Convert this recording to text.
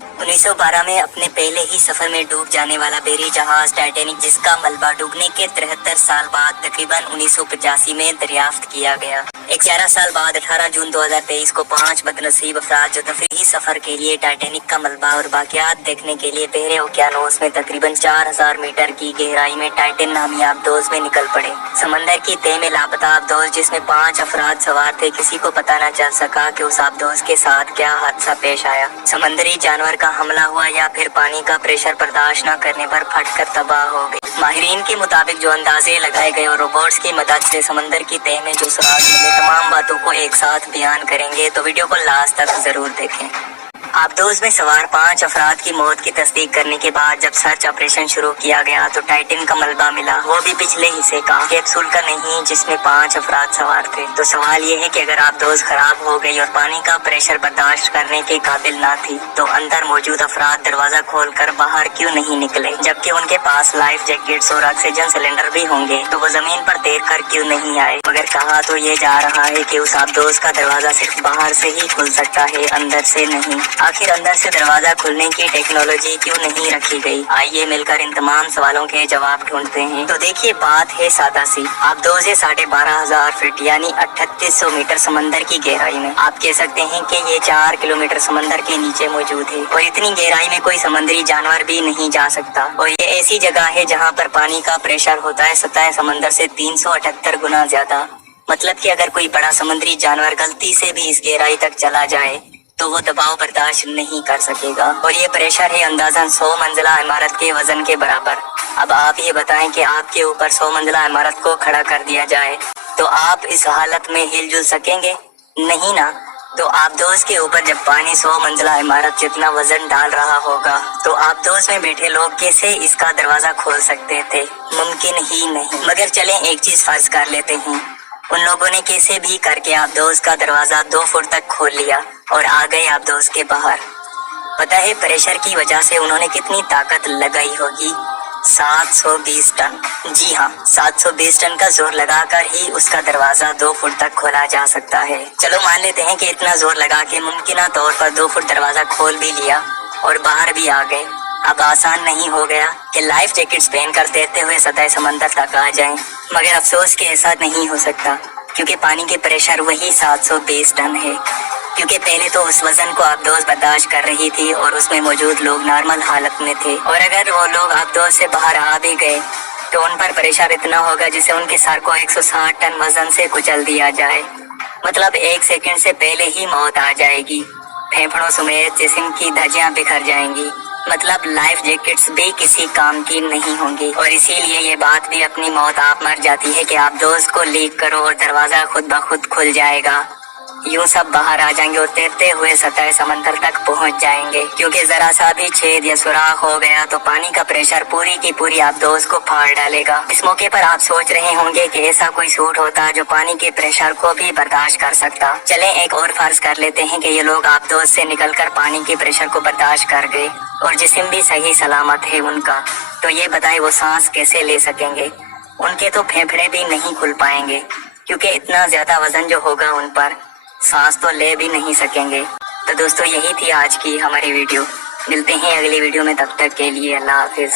1912 में अपने पहले ही सफर में डूब जाने वाला बेरी जहाज टाइटैनिक, जिसका मलबा डूबने के 73 साल बाद तकरीबन 1985 में दरियाफ्त किया गया। 11 साल बाद 18 जून 2023 को 5 बदनसीब अफराद जो तफरीही सफर के लिए टाइटैनिक का मलबा और बाकियात देखने के लिए बहरे ओकियानोस में तकरीबन 4000 मीटर की गहराई में टाइटन नामी आबदोज में निकल पड़े। समंदर की तह में लापता आबदोज, जिसमें 5 अफराद सवार थे, किसी को पता न चल सका कि उस आबदोज के साथ क्या हादसा पेश आया। समंदरी जानवर का हमला हुआ या फिर पानी का प्रेशर बर्दाश्त न करने पर फटकर तबाह हो गई। माहिरीन के मुताबिक जो अंदाजे लगाए गए और रोबोट्स की मदद से समंदर की तह में जो सुराग मिले, तमाम बातों को एक साथ बयान करेंगे, तो वीडियो को लास्ट तक जरूर देखें। आबदोज में सवार 5 अफराद की मौत की तस्दीक करने के बाद जब सर्च ऑपरेशन शुरू किया गया तो टाइटन का मलबा मिला, वो भी पिछले हिस्से का, कैप्सूल का नहीं, जिसमें 5 अफराद सवार थे। तो सवाल ये है कि अगर आबदोज खराब हो गई और पानी का प्रेशर बर्दाश्त करने के काबिल ना थी, तो अंदर मौजूद अफराद दरवाजा खोलकर बाहर क्यों नहीं निकले? जबकि उनके पास लाइफ जैकेट्स और ऑक्सीजन सिलेंडर भी होंगे, तो वो जमीन पर तैर कर क्यों नहीं आए? मगर कहा तो ये जा रहा है कि उस आबदोज का दरवाजा सिर्फ बाहर से ही खुल सकता है, अंदर से नहीं। आखिर अंदर से दरवाजा खुलने की टेक्नोलॉजी क्यों नहीं रखी गई? आइए मिलकर इन तमाम सवालों के जवाब ढूंढते हैं। तो देखिए, बात है सादा सी। आबदोज है 12,500 फीट यानी 3800 मीटर समंदर की गहराई में। आप कह सकते हैं कि ये 4 किलोमीटर समंदर के नीचे मौजूद है और इतनी गहराई में कोई समुद्री जानवर भी नहीं जा सकता। और ये ऐसी जगह है जहाँ पर पानी का प्रेशर होता है सतह समंदर से 378 गुना ज्यादा। मतलब कि अगर कोई बड़ा समुद्री जानवर गलती से भी इस गहराई तक चला जाए तो वो दबाव बर्दाश्त नहीं कर सकेगा। और ये प्रेशर है अंदाजन 100 मंजिला इमारत के वजन के बराबर। अब आप ये बताएं कि आपके ऊपर 100 मंजिला इमारत को खड़ा कर दिया जाए तो आप इस हालत में हिलजुल सकेंगे? नहीं ना। तो आबदोज के ऊपर जब पानी 100 मंजिला इमारत जितना वजन डाल रहा होगा, तो आबदोज में बैठे लोग कैसे इसका दरवाजा खोल सकते थे? मुमकिन ही नहीं। मगर चलें एक चीज फर्ज कर लेते हैं, उन लोगों ने कैसे भी करके आबदोज का दरवाजा 2 फुट तक खोल लिया और आ गए आबदोज के बाहर। पता है प्रेशर की वजह से उन्होंने कितनी ताकत लगाई होगी? 720 टन। जी हाँ, 720 टन का जोर लगाकर ही उसका दरवाजा 2 फुट तक खोला जा सकता है। चलो मान लेते हैं कि इतना जोर लगा के मुमकिन तौर पर 2 फुट दरवाजा खोल भी लिया और बाहर भी आ गए। अब आसान नहीं हो गया कि लाइफ जैकेट्स पहनकर तैरते हुए सतह समंदर तक आ जाएं। मगर अफसोस कि ऐसा नहीं हो सकता, क्योंकि पानी के प्रेशर वही 720 टन है। क्योंकि पहले तो उस वजन को आबदोज बर्दाश्त कर रही थी और उसमें मौजूद लोग नॉर्मल हालत में थे, और अगर वो लोग आबदोज से बाहर आ भी गए तो उन पर प्रेशर इतना होगा जिससे उनके सर को 160 टन वजन से कुचल दिया जाए। मतलब 1 सेकंड से पहले ही मौत आ जाएगी। फेफड़ों समेत जिस्म की धज्जियां बिखर जाएंगी। मतलब लाइफ जैकेट्स भी किसी काम की नहीं होंगी। और इसीलिए ये बात भी अपनी मौत आप मर जाती है कि आप दोस्त को लीक करो और दरवाजा खुद ब खुद खुल जाएगा। यूं सब बाहर आ जाएंगे और तैरते हुए सतह समंदर तक पहुंच जाएंगे, क्योंकि जरा सा भी छेद या सुराख हो गया तो पानी का प्रेशर पूरी की पूरी आबदोज को फाड़ डालेगा। इस मौके पर आप सोच रहे होंगे कि ऐसा कोई सूट होता जो पानी के प्रेशर को भी बर्दाश्त कर सकता। चलें एक और फर्ज कर लेते हैं कि ये लोग आबदोज से निकलकर पानी के प्रेशर को बर्दाश्त कर गए और जिस्म भी सही सलामत है उनका, तो ये बताए वो सांस कैसे ले सकेंगे? उनके तो फेफड़े भी नहीं खुल पाएंगे, क्योंकि इतना ज्यादा वजन जो होगा उन पर, सांस तो ले भी नहीं सकेंगे। तो दोस्तों यही थी आज की हमारी वीडियो। मिलते हैं अगली वीडियो में, तब तक के लिए अल्लाह हाफिज।